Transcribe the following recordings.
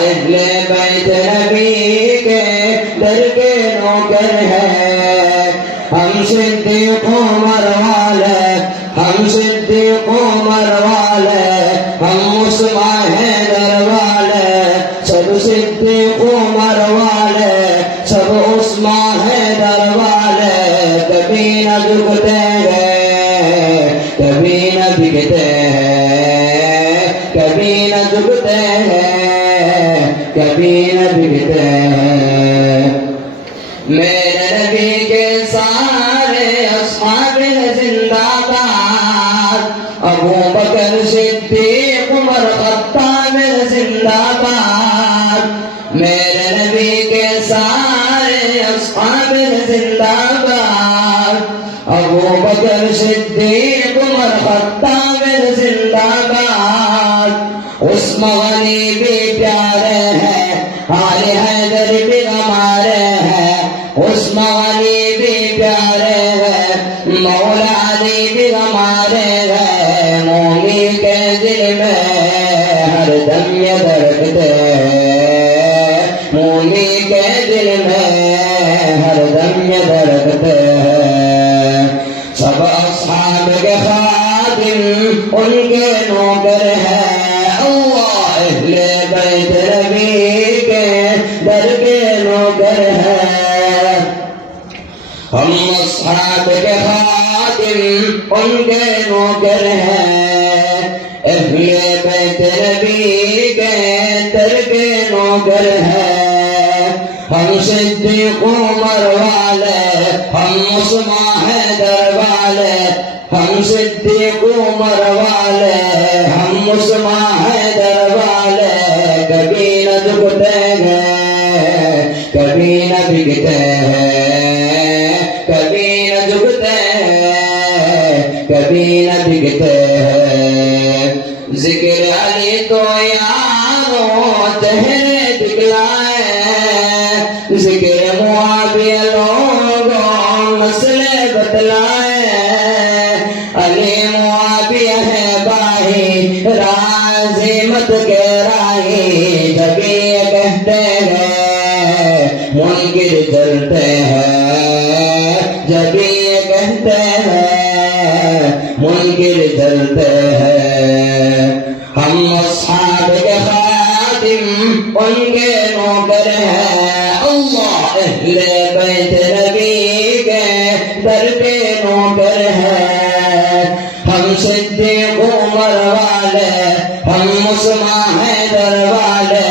اہل بیت نبی کے در کے نوکر ہیں ہم صدیق عمر والے ہم صدیق عمر والے ہم عثمان حیدر والے سب صدیق عمر والے سب عثمان حیدر والے کبھی نہ جھکتے ہیں کبھی نہ بکتے ہیں کبھی نہ جھکتے ہیں کبھی نہ بکتے ہیں میرے نبی کے سارے اصحاب زندہ باد ابو بکر صدیق عمر خطاب زندہ باد میرے نبی کے سارے اصحاب زندہ باد ابو بکر صدیق عمر خطاب زندہ باد عثمان غنی بھی پیارے ہیں آل حیدر بھی ہمارے ہیں عثمان غنی بھی پیارے ہیں مولا علی بھی ہمارے ہیں مومن کے دل میں ہر دم یہ دھڑکتے ہیں مومن کے دل میں ہر دم یہ دھڑکتے ہیں سب اصحاب کے خادم ان کے نوکر ہیں اللہ اہل بیت نبی کے در کے نوکر ہیں ہم اصحاب کے خادم ان کے نوکر ہیں اہل بیت نبی کے در کے نوکر ہیں ہم صدیق عمر والے ہم عثمان حیدر والے ہم صدیق عمر والے ہم عثمان حیدر والے کبھی نہ جھکتے ہیں کبھی نہ بکتے ہیں کبھی نہ جھکتے ہیں کبھی نہ بکتے ہیں ذکر علی تو یاروں چہرے دکھلائے ذکر معاویہ لوگوں مسئلے بتلائے علی معاویہ ہے باہی رازمت کے راہی جب یہ کہتے ہیں منکر چلتے ہیں جب یہ کہتے ہیں منکر چلتے ہیں ہم اصحاب کے خادم ان کے نوکر ہیں اللہ اہل بیت نبی کے در کے نوکر ہیں ہم صدیق عمر والے ہم عثمان حیدر والے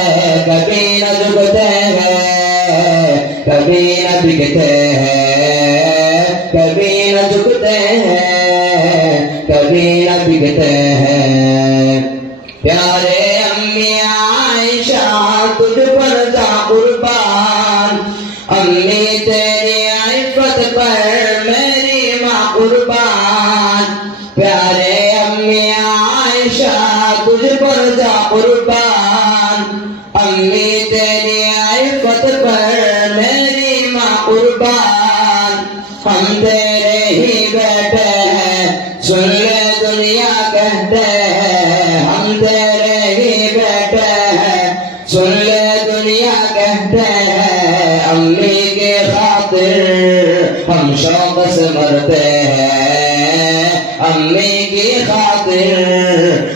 کبھی نہ جھکتے ہیں کبھی نہ بکتے ہیں کبھی نہ جھکتے ہیں کبھی نہ بکتے ہیں پیارے امی عائشہ تجھ پر جا قربان امی تیری عفت پر میری ماں قربان پیارے امی عائشہ تجھ پر جا قربان امی تیری عفت پر میری ماں قربان ہم تیرے ہی بیٹے ہیں سن لے دنیا کہتے ہیں ہم تیرے ہی بیٹے ہیں سن لے دنیا کہتے ہیں امی کی خاطر ہم شوق سے مرتے ہیں امی کی خاطر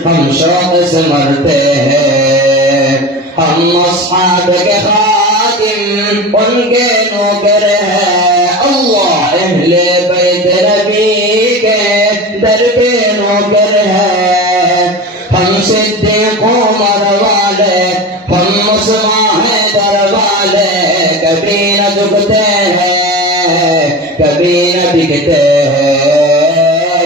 ہم شوق سے مرتے ہیں ہم اصحاب کے خادم ان کے نوکر ہیں اللہ اہل بیت نبی کے در کے نوکر ہیں ہم صدیق عمر والے ہم عثمان حیدر والے کبھی نہ جھکتے ہیں کبھی نہ بکتے ہیں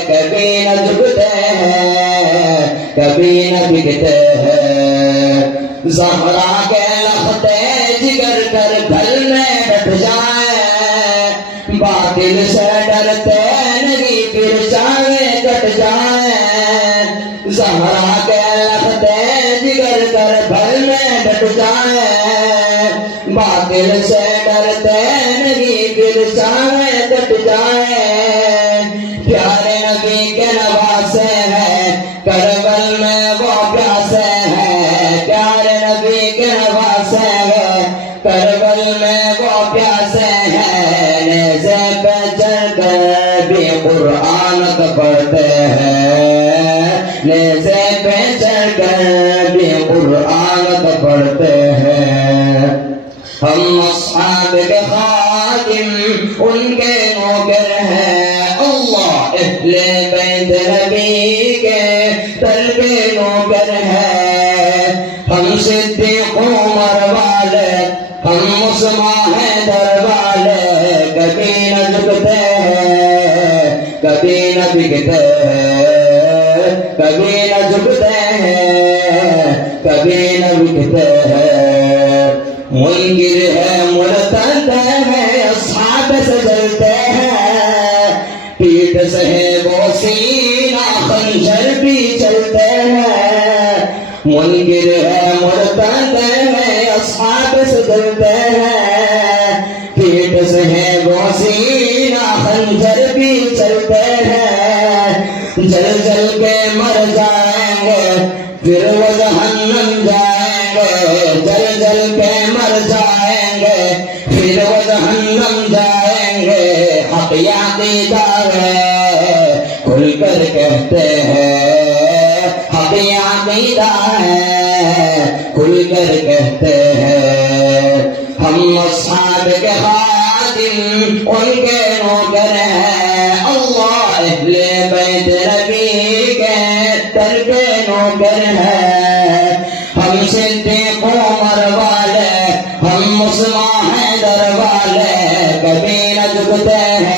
کبھی نہ جھکتے ہیں کبھی نہ بکتے ہیں زہرا کے لختے جگر کر گھر میں ڈٹ جائیں باطل سے ڈرتے نہیں پھر چاہیں کٹ جائیں زہرا کے لختے جگر کر گھر میں ڈٹ جائیں باطل سے ڈرتے نہیں پھر چاہیں کٹ جائیں پیارے نبی کے نواسے ہیں کربل میں وہ پیاسے ہیں پیارے نبی کے نواسے ہیں کربل میں وہ پیاسے ہیں نیزے پہ چڑھ کر بھی قرآن پڑھتے ہیں نیزے پہ چڑھ کر بھی قرآن پڑھتے ہیں ہم اصحاب کے خادم ان کے نوکر ہیں اللہ اہل بیت نبی کے تل کے نوکر ہیں ہم صدیق عمر والے ہم عثمان حیدر والے کبھی نہ جھکتے ہیں کبھی نہ بکتے ہیں کبھی نہ جھکتے ہیں کبھی نہ بکتے ہیں منکر ہے مرتد ہے اصحاب سے جلتے ہیں پیٹ سے ہے وہ سینہ خنجر بھی چلتے ہیں منکر ہے مرتد ہے اصحاب سے جلتے ہیں پیٹ سے ہے وہ سینہ خنجر بھی چلتے ہیں جل جل کے مر جائیں گے پھر وہ جہنم جائیں گے جل جل کے مر جائیں گے پھر وہ جہنم جائیں گے حق عقیدہ ہے کھل کر کہتے ہیں حق عقیدہ ہے کھل کر کہتے ہیں ہم اصحاب کے خادم ان کے نوکر ہیں اللہ اہل بیت نبی کے تر کے نوکر ہیں ہم صدیق عمر والے ہم عثمان حیدر والے کبھی نہ جھکتے ہیں